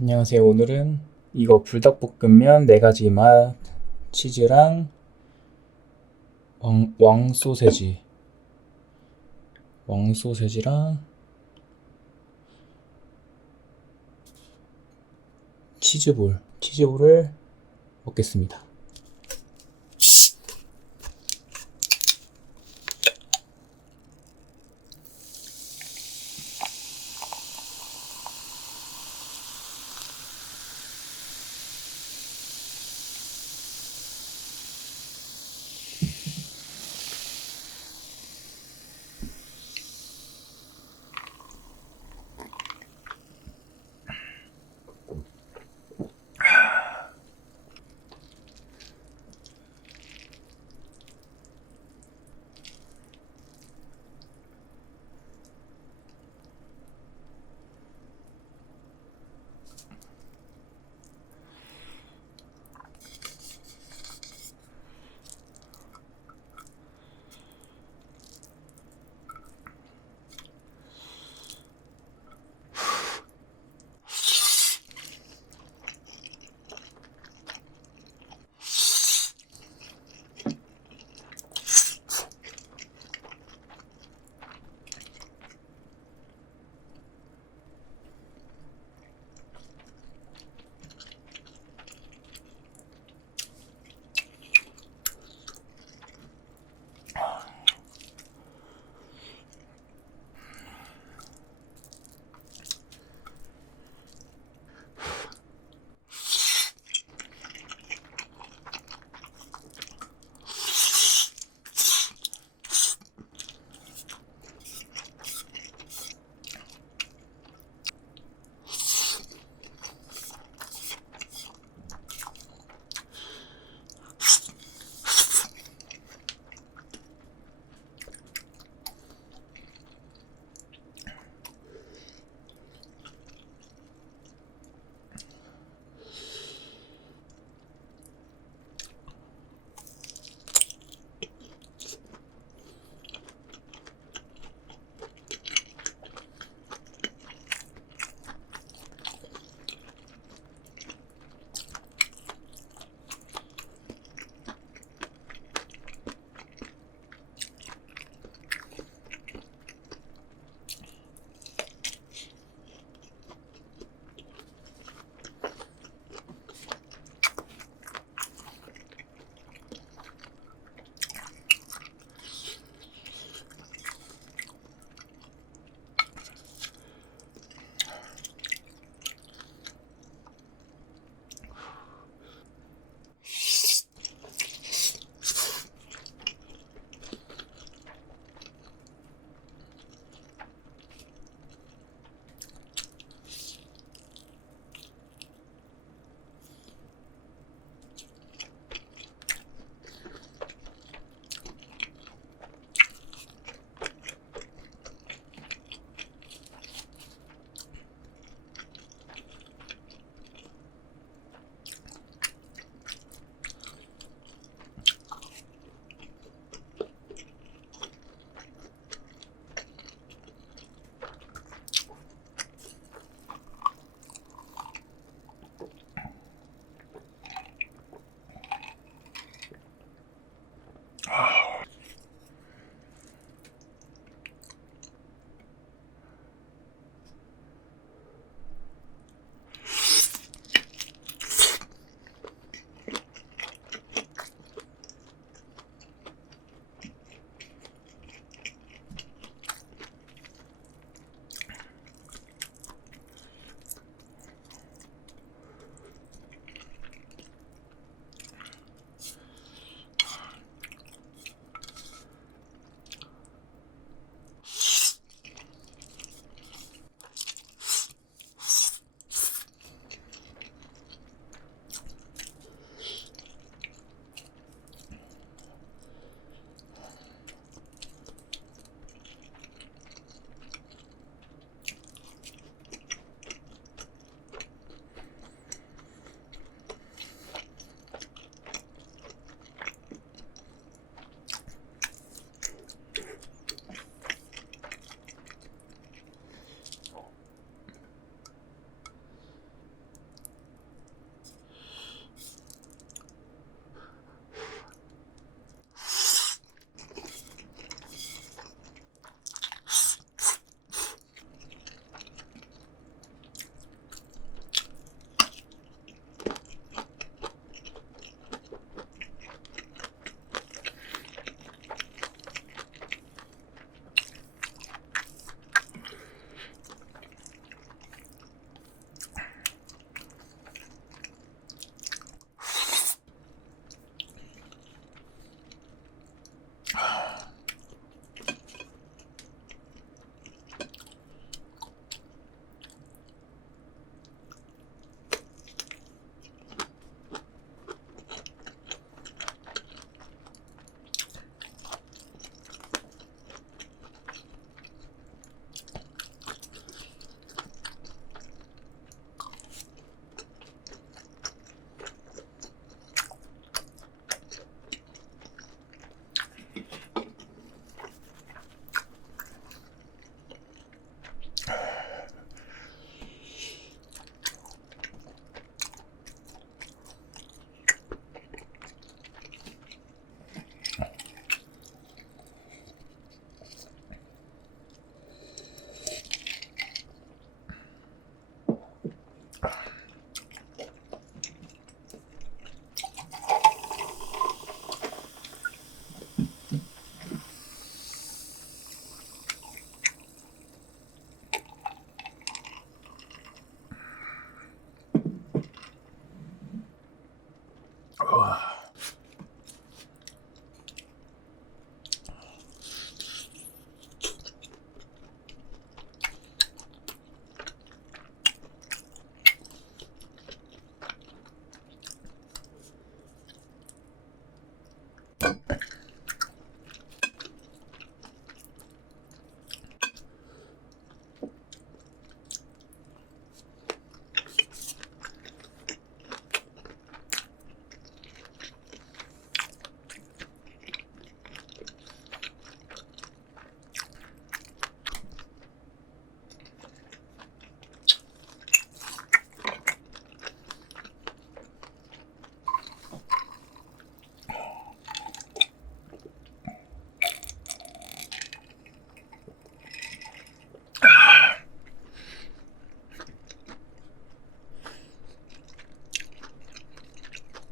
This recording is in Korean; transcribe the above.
안녕하세요. 오늘은 이거 불닭볶음면 네 가지 맛 치즈랑 왕, 왕 소세지 왕 소세지랑 치즈볼 치즈볼을 먹겠습니다.